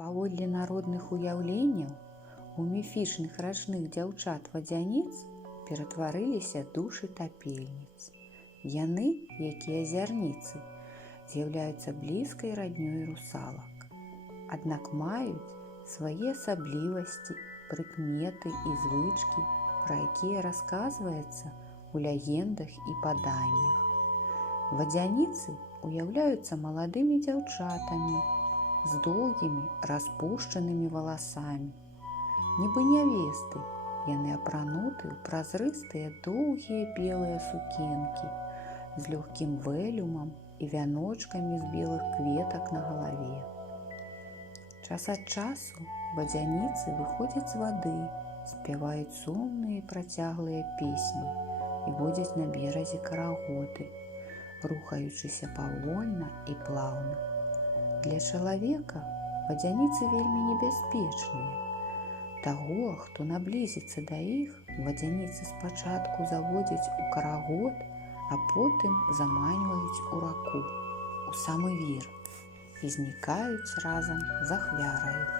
Паводле народных уяўленняў, у міфічных рачных дзяўчат-вадзяніц ператварыліся душы тапельніц. Яны, як і азярніцы, з'яўляюцца блізкай раднёй русалак. Аднак маюць свае асаблівасці, прыкметы і звычкі, пра якія расказваецца ў легендах і паданнях. Вадзяніцы уяўляюцца маладымі дзяўчатамі з доўгімі распушчанымі валасамі. Нібы нявесты, яны апрануты ў празрыстыя доўгія белыя сукенкі з лёгкім вэлюмам і вяночкамі з белых кветак на галаве. Час ад часу вадзяніцы выходзяць з вады, спяваюць сумныя і працяглыя песні і водзяць на беразе карагоды, рухаючыся павольна і плаўна. Для чалавека вадзяніцы вельмі небяспечныя. Таго, хто наблізіцца да іх, вадзяніцы спачатку заводзяць у карагод, а потым заманьваюць у раку, у самы вір, і знікаюць разам з ахвяраю.